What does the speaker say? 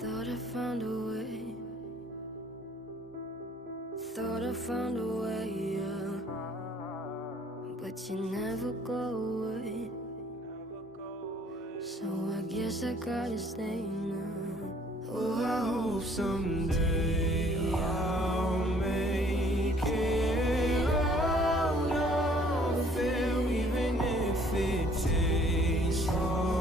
Thought I found a way. Thought I found a way, yeah. But you never go away. So I guess I gotta stay now. Oh, I hope someday I'll make it out of here, even if it takes all